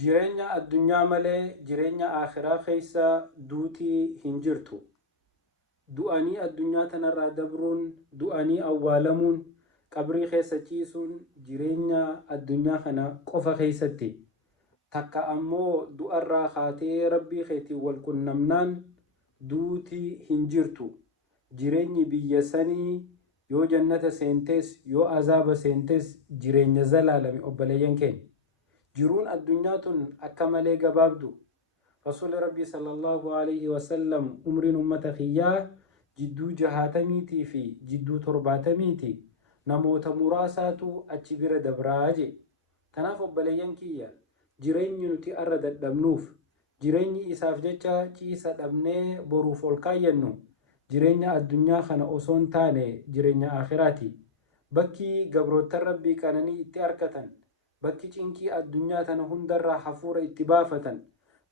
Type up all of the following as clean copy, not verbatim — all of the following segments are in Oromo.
jireenya addunyaa malee jireenya akhiraa keessa duutii hin jirtu. Du'anii addunyaa tanarraa dabruun, du'anii awwaalamuun, qabrii keessa ciisuun jireenya addunyaa kana qofa keessatti. Takka ammoo du'arraa kaatee rabbii keetiin wal qunnamnaan duutii hin jirtu. Jireenyi biyya sanii yoo jannata seentees yoo azaaba seentees jireenya zalaalame obboleeyyan keenya. Jiruun addunyaa tun akka malee gabaabdu. Rasuuli Rabbii sallallahu alaihi wasallam umriin ummata kiyyaa jidduu 60 fi jidduu 70 namoota muraasaatu achi bira dabraa je. Kanaaf obboleeyyan kiyya jireenyi nuti arra dadhabnuuf, jireenyi isaaf jecha ciisa dhabnee boruuf ol kaayyannu jireenya addunyaa kana osoo hin taane jireenya akhiraati. Bakki gabroottan Rabbii qananii itti arkatan, bakki cinkii addunyaa tana hundarraa hafuura itti baafatan,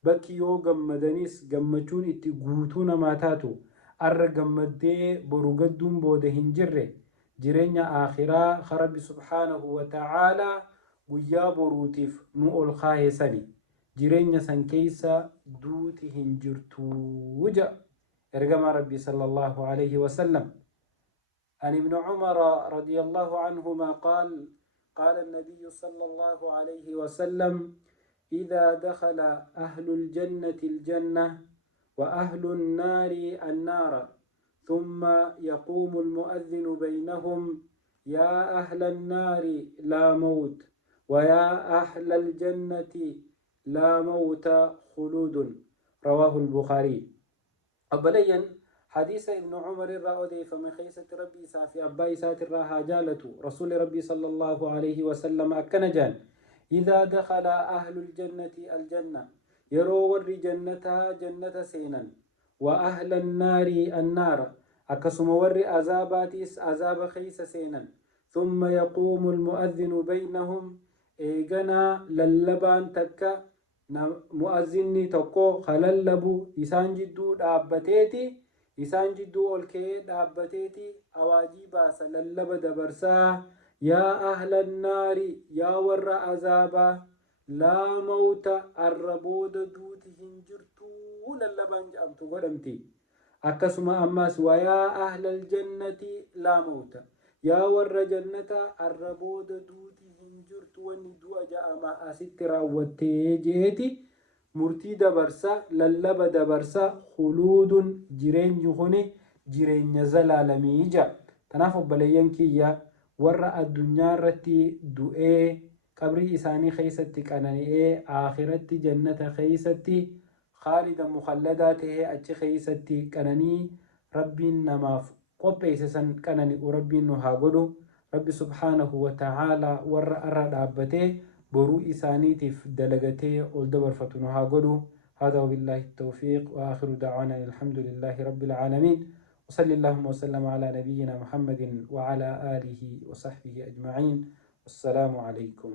bakki yoo gammadanis gammachuun itti guutuu namaa taatu, arra gammaddee boru gadduun booda hin jirre jireenya akhiraa Rabbi subhaanahu wa ta'aalaa guyyaa boruutiif nu ol kaayesani. Jireenya san keessa duuti hin jirtuu ja ergama Rabbi sallallahu alaihi wasallam. عن ابن عمر رضي الله عنهما قال النبي صلى الله عليه وسلم: إذا دخل أهل الجنة الجنة وأهل النار النار ثم يقوم المؤذن بينهم: يا أهل النار لا موت، ويا أهل الجنة لا موت خلود. رواه البخاري. أبليا حديث ابن عمر الرأودي فمن خيسة ربي سافي أباي ساتر راها جالته رسول ربي صلى الله عليه وسلم أكنجان: إذا دخل أهل الجنة الجنة يرو ور جنتها جنة سينا، وأهل النار النار أكسم ور أزاباتيس أزاب خيس سينا، ثم يقوم المؤذن بينهم إيغنا للبان تكا مؤذني تكو خللبو إسان جدو دابتيتي إسان جدو الكي دابتيتي أواجي باس للب دبرسا: يا أهل النار يا ور أزابا لا موت الربود دوتي هنجرتو للبان جامتو ودمتي. أكسما أماس: ويا أهل الجنة لا موت يا ور جنة الربود دوتي هنجرتو وندو أجاما أسيت راوتي جيتي مرتي دبرسا للب دبرسا خلود جرين يخوني جرين زلالمي جا. تنافق بليان كيا ور الدنيا رتي دوئي قبري إساني خيستي كاناني آخرتي جنة خيستي خالدا مخلداته أجي خيستي كاناني ربي نماف قبي سسن كاناني وربي نهاقلو. ربي سبحانه وتعالى ور أرد عبته برو إسانيتف دلغته والدبر فتنها قدو. هذا وبالله التوفيق، وآخر دعوانا الحمد لله رب العالمين، وصلى اللهم وسلم على نبينا محمد وعلى آله وصحبه أجمعين. والسلام عليكم.